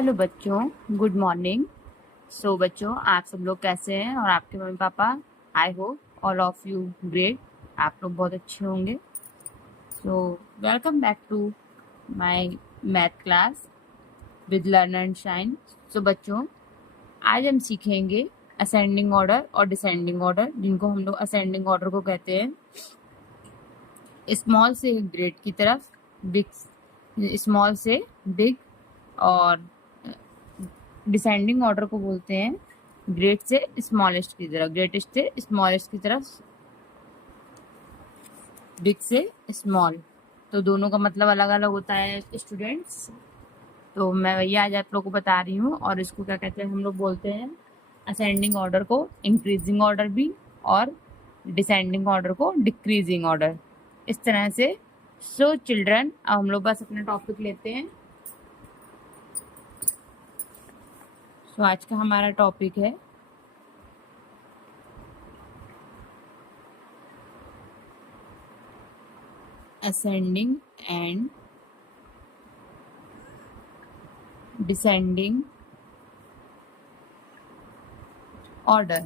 Hello बच्चों, good morning. सो बच्चों, आप सब लोग कैसे हैं और आपके mummy papa? I hope all of you great. आप लोग बहुत अच्छे होंगे। So welcome back to my math class with learn and shine. So बच्चों, आज हम सीखेंगे असेंडिंग ऑर्डर और डिसेंडिंग ऑर्डर, जिनको हम लोग असेंडिंग ऑर्डर को कहते हैं स्मॉल से ग्रेट की तरफ, बिग स्मॉल से बिग, और डिसेंडिंग ऑर्डर को बोलते हैं ग्रेट से स्मॉलेस्ट की तरफ, ग्रेटेस्ट से स्मॉलेस्ट की तरफ, बिग से स्मॉल। तो दोनों का मतलब अलग अलग होता है स्टूडेंट्स। तो मैं वही आज आप लोगों को बता रही हूँ। और इसको क्या कहते हैं, हम लोग बोलते हैं असेंडिंग ऑर्डर को इंक्रीजिंग ऑर्डर भी, और डिसेंडिंग ऑर्डर को डिक्रीजिंग ऑर्डर, इस तरह से। सो चिल्ड्रन, अब हम लोग बस अपना टॉपिक लेते हैं। सो आज का हमारा टॉपिक है ascending and descending order।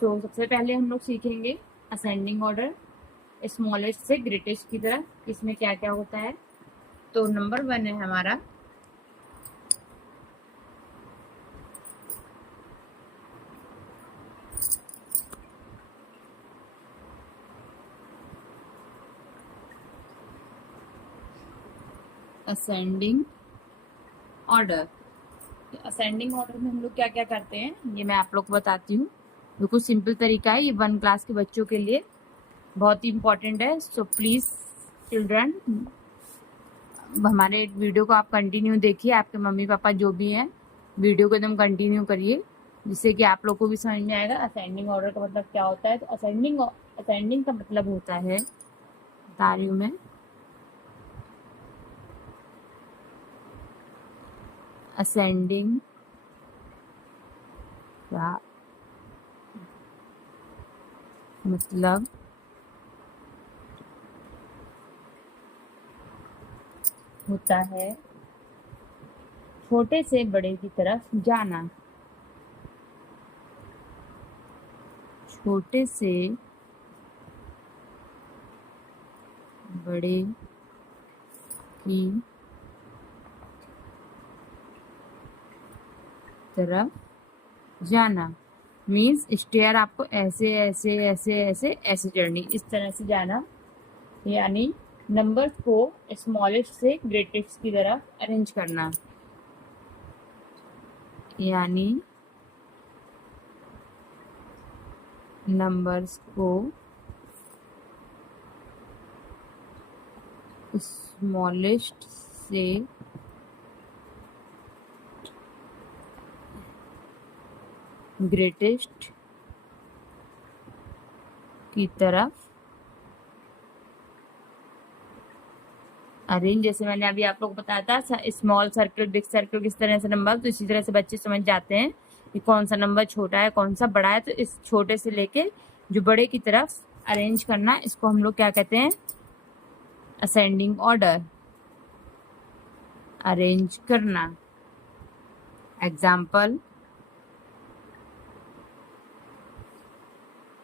तो सबसे पहले हम लोग सीखेंगे असेंडिंग ऑर्डर स्मॉलेस्ट से ग्रेटेस्ट की तरफ, इसमें क्या क्या होता है। तो नंबर 1 है हमारा असेंडिंग ऑर्डर। असेंडिंग ऑर्डर में हम लोग क्या क्या करते हैं, ये मैं आप लोग को बताती हूँ। बिल्कुल सिंपल तरीका है, ये 1 क्लास के बच्चों के लिए बहुत ही इम्पोर्टेंट है। सो प्लीज चिल्ड्रन, हमारे वीडियो को आप कंटिन्यू देखिए। आपके मम्मी पापा जो भी हैं, वीडियो को एकदम कंटिन्यू करिए, जिससे कि आप लोग को भी समझ में आएगा असेंडिंग ऑर्डर का मतलब क्या होता है। तो असेंडिंग का मतलब होता है, बता रही हूँ मैं, असेंडिंग का मतलब होता है छोटे से बड़े की तरफ जाना, छोटे से बड़े की तरफ जाना। मीन्स स्टेयर आपको ऐसे ऐसे ऐसे ऐसे ऐसे चढ़नी, इस तरह से जाना। यानी नंबर्स को स्मॉलेस्ट से ग्रेटेस्ट की तरफ अरेंज करना, यानी नंबर्स को स्मॉलेस्ट से ग्रेटेस्ट की तरफ अरेंज। जैसे मैंने अभी आप लोग को बताया था, स्मॉल सर्कल बिग सर्कल किस तरह से नंबर, तो इसी तरह से बच्चे समझ जाते हैं कि कौन सा नंबर छोटा है कौन सा बड़ा है। तो इस छोटे से लेके जो बड़े की तरफ अरेंज करना, इसको हम लोग क्या कहते हैं, असेंडिंग ऑर्डर, अरेंज करना। एग्जाम्पल,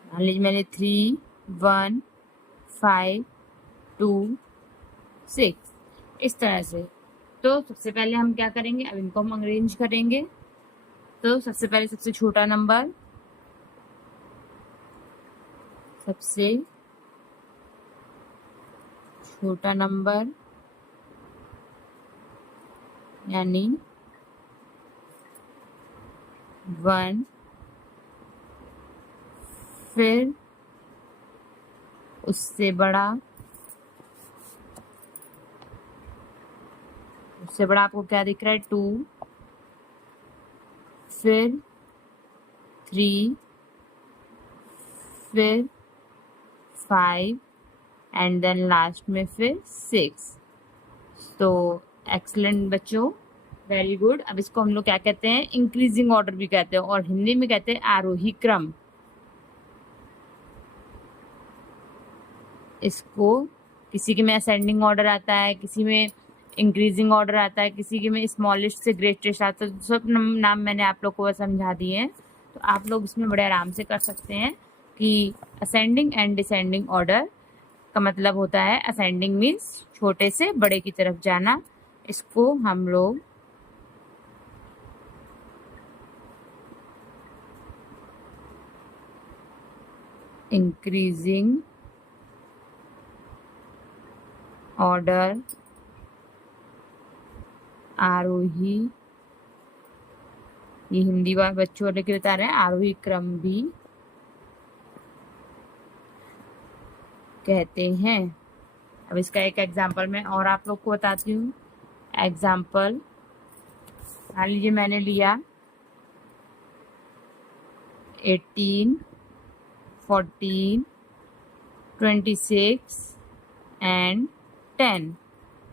मान लीजिए मैंने 3 1 5 2 6, इस तरह से। तो सबसे पहले हम क्या करेंगे, अब इनको हम अरेंज करेंगे। तो सबसे पहले सबसे छोटा नंबर, सबसे छोटा नंबर यानी 1, फिर उससे बड़ा, उससे बड़ा आपको क्या दिख रहा है, 2, फिर 3, फिर 5 एंड देन लास्ट में फिर 6। तो एक्सलेंट बच्चों, वेरी गुड। अब इसको हम लोग क्या कहते हैं, इंक्रीजिंग ऑर्डर भी कहते हैं, और हिंदी में कहते हैं आरोही क्रम। इसको किसी के में असेंडिंग ऑर्डर आता है, किसी में इंक्रीजिंग ऑर्डर आता है, किसी के में स्मॉलेस्ट से ग्रेटेस्ट आता है। तो सब नाम मैंने आप लोग को समझा दिए हैं, तो आप लोग इसमें बड़े आराम से कर सकते हैं कि असेंडिंग एंड डिसेंडिंग ऑर्डर का मतलब होता है, असेंडिंग मीन्स छोटे से बड़े की तरफ जाना, इसको हम लोग इंक्रीजिंग ऑर्डर, आरोही, ये हिंदी वाले बच्चों वाले के बता रहे हैं, आरोही क्रम भी कहते हैं। अब इसका एक एग्जाम्पल मैं और आप लोग को बताती हूँ। एग्जाम्पल मान लीजिए मैंने लिया 18, 14, 26 एंड 10।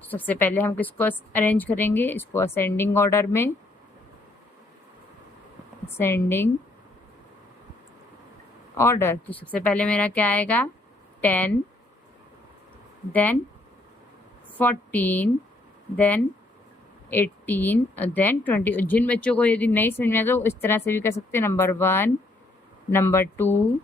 सबसे पहले हम किसको अरेंज करेंगे, इसको असेंडिंग ऑर्डर में, असेंडिंग ऑर्डर। तो सबसे पहले मेरा क्या आएगा, 10, देन 14, देन 18, देन 20। जिन बच्चों को यदि नहीं समझ में आता तो इस तरह से भी कर सकते हैं, number 1, number 2,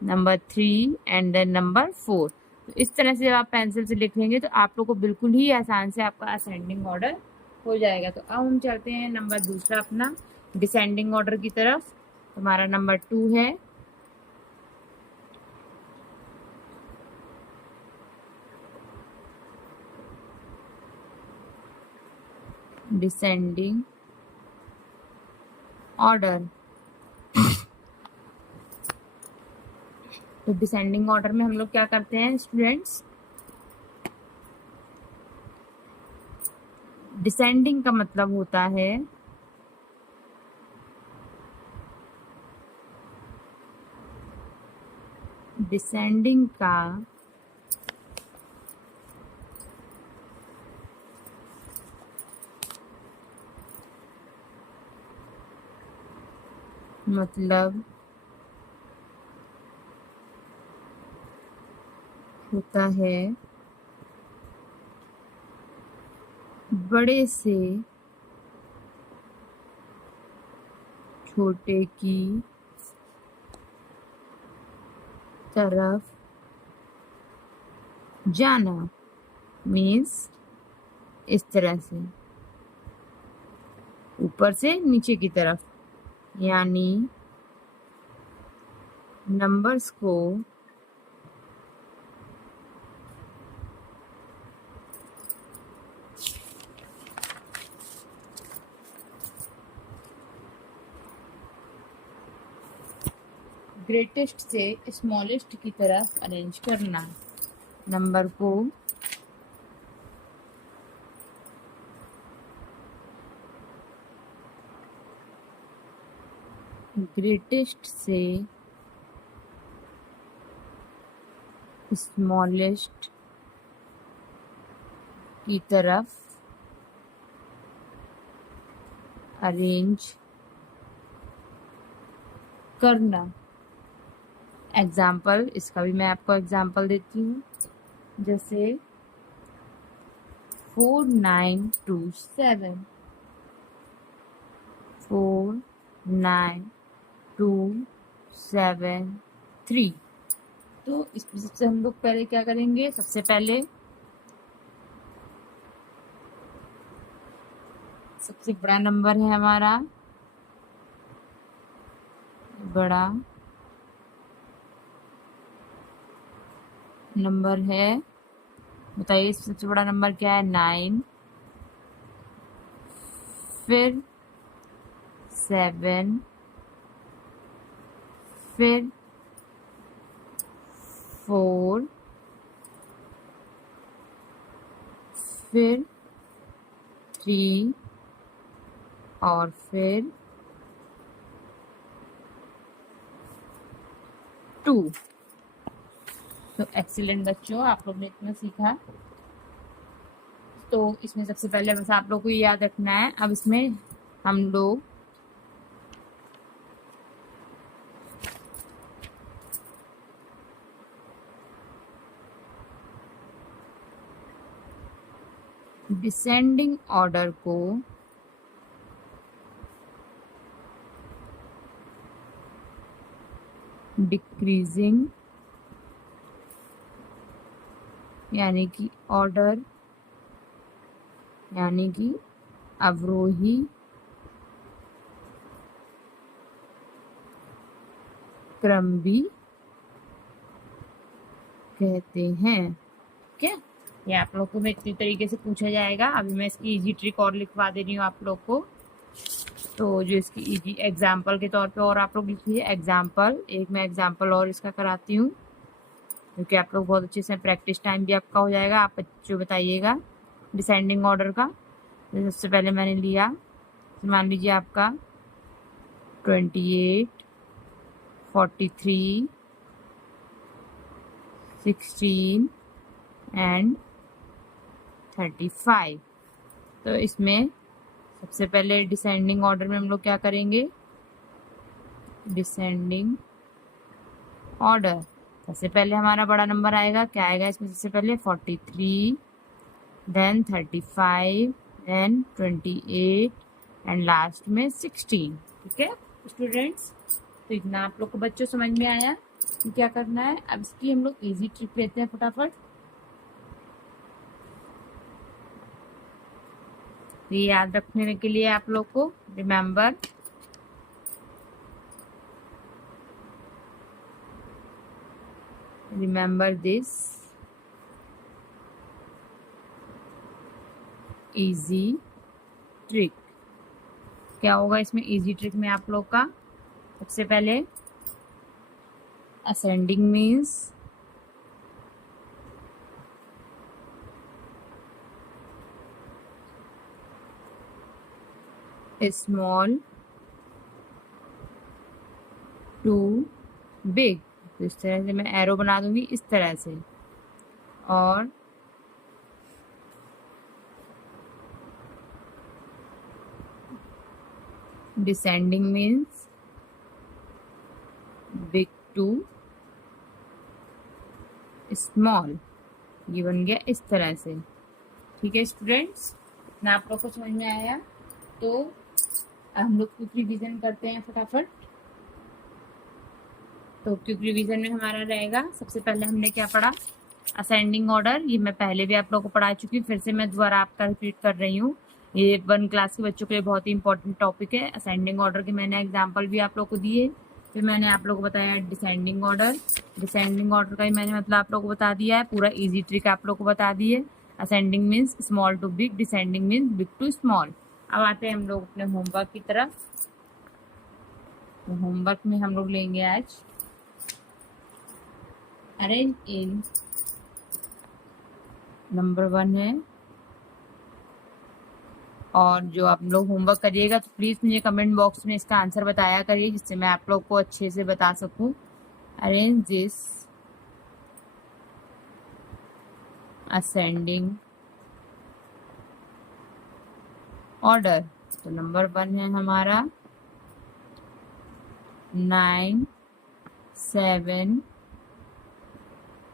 number 3 and then number 4। तो इस तरह से जब आप पेंसिल से लिख लेंगे तो आप लोग को बिल्कुल ही आसान से आपका असेंडिंग ऑर्डर हो जाएगा। तो अब हम चलते हैं नंबर दूसरा अपना डिसेंडिंग ऑर्डर की तरफ। हमारा नंबर 2 है, डिसेंडिंग ऑर्डर। तो डिसेंडिंग ऑर्डर में हम लोग क्या करते हैं स्टूडेंट्स, डिसेंडिंग का मतलब होता है डिसेंडिंग का मतलब होता है बड़े से छोटे की तरफ जाना। मीन्स इस तरह से ऊपर से नीचे की तरफ, यानी नंबर्स को ग्रेटेस्ट से स्मॉलेस्ट की तरफ अरेंज करना। नंबर को ग्रेटेस्ट से स्मॉलेस्ट की तरफ अरेंज करना। एग्जाम्पल, इसका भी मैं आपको एग्जाम्पल देती हूँ, जैसे 4927, 49273। तो इसमें सबसे हम लोग पहले क्या करेंगे, सबसे पहले सबसे बड़ा नंबर है हमारा, बड़ा नंबर है, बताइए सबसे बड़ा नंबर क्या है, 9, फिर 7, फिर 4, फिर 3 और फिर 2। तो एक्सीलेंट बच्चों, आप लोग ने इतना सीखा। तो इसमें सबसे पहले बस आप लोग को ये याद रखना है, अब इसमें हम लोग डिसेंडिंग ऑर्डर को डिक्रीजिंग यानी कि ऑर्डर यानी कि अवरोही क्रम भी कहते हैं। ठीक है, ये आप लोग को मैं इतनी तरीके से पूछा जाएगा। अभी मैं इसकी इजी ट्रिक और लिखवा दे रही हूँ आप लोग को। तो जो इसकी इजी एग्जाम्पल के तौर पे और आप लोग लिखिए एग्जाम्पल। एक मैं एग्जाम्पल और इसका कराती हूँ, क्योंकि आप लोग बहुत अच्छे से प्रैक्टिस टाइम भी आपका हो जाएगा। आप जो बताइएगा डिसेंडिंग ऑर्डर का। तो सबसे पहले मैंने लिया, मान लीजिए आपका 28, 43, 16 एंड 35। तो इसमें सबसे पहले डिसेंडिंग ऑर्डर में हम लोग क्या करेंगे, डिसेंडिंग ऑर्डर। सबसे पहले हमारा बड़ा नंबर आएगा, क्या आएगा इसमें सबसे पहले 43, देन 35, देन 28 एंड लास्ट में 16। ठीक है स्टूडेंट्स, तो इतना आप लोग को बच्चों समझ में आया कि क्या करना है। अब इसकी हम लोग इजी ट्रिक लेते हैं फटाफट। ये याद रखने के लिए आप लोग को रिमेंबर दिस इजी ट्रिक। क्या होगा इसमें इजी ट्रिक में आप लोग का, सबसे पहले ascending means small to big. तो इस तरह से मैं एरो बना दूंगी इस तरह से। और descending means big to small. ये बन गया इस तरह से। ठीक है स्टूडेंट्स, ना आप लोग को समझ में आया। तो हम लोग क्विक रिवीजन करते हैं फटाफट। तो क्विक रिवीजन में हमारा रहेगा, सबसे पहले हमने क्या पढ़ा, असेंडिंग ऑर्डर। ये मैं पहले भी आप लोगों को पढ़ा चुकी हूँ, फिर से मैं दोबारा आपका रिपीट कर रही हूँ। ये 1 क्लास के बच्चों के लिए बहुत ही इंपॉर्टेंट टॉपिक है। असेंडिंग ऑर्डर के मैंने एग्जाम्पल भी आप लोग को दिए। फिर मैंने आप लोगों को बताया डिसेंडिंग ऑर्डर। डिसेंडिंग ऑर्डर का ही मैंने मतलब आप लोगों को बता दिया है, पूरा इजी ट्रिक आप लोग को बता दी है। Ascending means small to big, descending means big to small. अब आते हैं हम लोग अपने होमवर्क की तरफ। तो होमवर्क में हम लोग लेंगे आज अरेंज इन नंबर 1 है। और जो आप लोग होमवर्क करिएगा तो प्लीज़ मुझे कमेंट बॉक्स में इसका आंसर बताया करिए, जिससे मैं आप लोग को अच्छे से बता सकूं। Arrange this ascending order. तो नंबर 1 है हमारा 9, 7,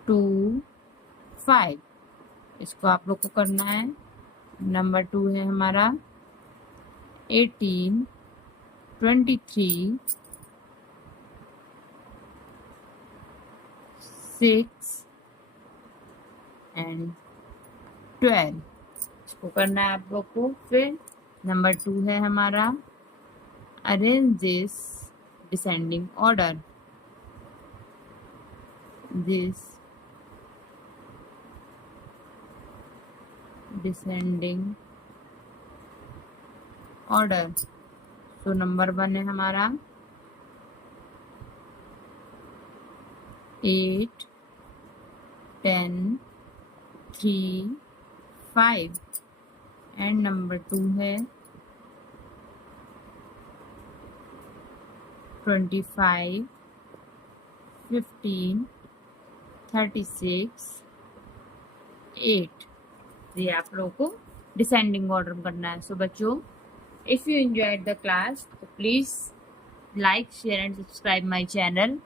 2, 5। इसको आप लोग को करना है। नंबर 2 है हमारा 18, 23, 6 एंड 12। इसको करना है आप लोग को। फिर नंबर 2 है हमारा arrange this descending order. This descending order. तो नंबर 1 है हमारा 8, 10, 3, 5 एंड नंबर 2 है 25, 15, 36, 8। ये आप लोगों को डिसेंडिंग ऑर्डर करना है। सो बच्चों, if you enjoyed the class तो please like, share and subscribe my channel.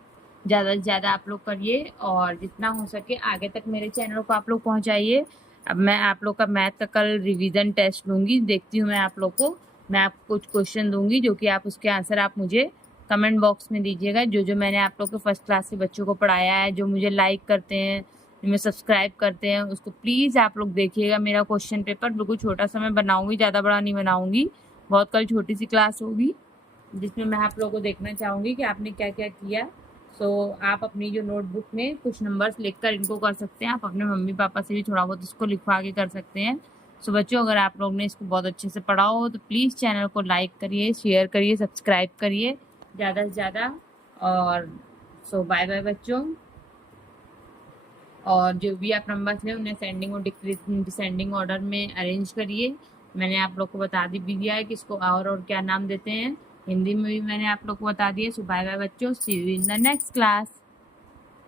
ज़्यादा से ज़्यादा आप लोग करिए और जितना हो सके आगे तक मेरे चैनल को आप लोग पहुँचाइए। अब मैं आप लोग का मैथ का कल रिवीजन टेस्ट लूँगी, देखती हूँ मैं आप लोग को। मैं आपको कुछ क्वेश्चन दूंगी जो कि आप उसके आंसर आप मुझे कमेंट बॉक्स में दीजिएगा। जो जो मैंने आप लोग को फर्स्ट क्लास के बच्चों को पढ़ाया है, जो मुझे लाइक करते हैं, जो मुझे सब्सक्राइब करते हैं, उसको प्लीज़ आप लोग देखिएगा। मेरा क्वेश्चन पेपर बिल्कुल छोटा सा मैं बनाऊँगी, ज़्यादा बड़ा नहीं बनाऊँगी। बहुत कल छोटी सी क्लास होगी जिसमें मैं आप लोगों को देखना चाहूँगी कि आपने क्या क्या किया। सो आप अपनी जो नोटबुक में कुछ नंबर्स लिखकर इनको कर सकते हैं। आप अपने मम्मी पापा से भी थोड़ा बहुत इसको लिखवा के कर सकते हैं। सो बच्चों, अगर आप लोग ने इसको बहुत अच्छे से पढ़ा हो तो प्लीज़ चैनल को लाइक करिए, शेयर करिए, सब्सक्राइब करिए ज़्यादा से ज़्यादा। और सो बाय बाय बच्चों। और जो भी आप नंबर्स लें उन्हें सेंडिंग और डिसेंडिंग ऑर्डर में अरेंज करिए। मैंने आप लोग को बता भी दिया है कि इसको और क्या नाम देते हैं। हिंदी में भी मैंने आप लोग को बता दिया। सो बाय बाय बच्चों, see you in the next class.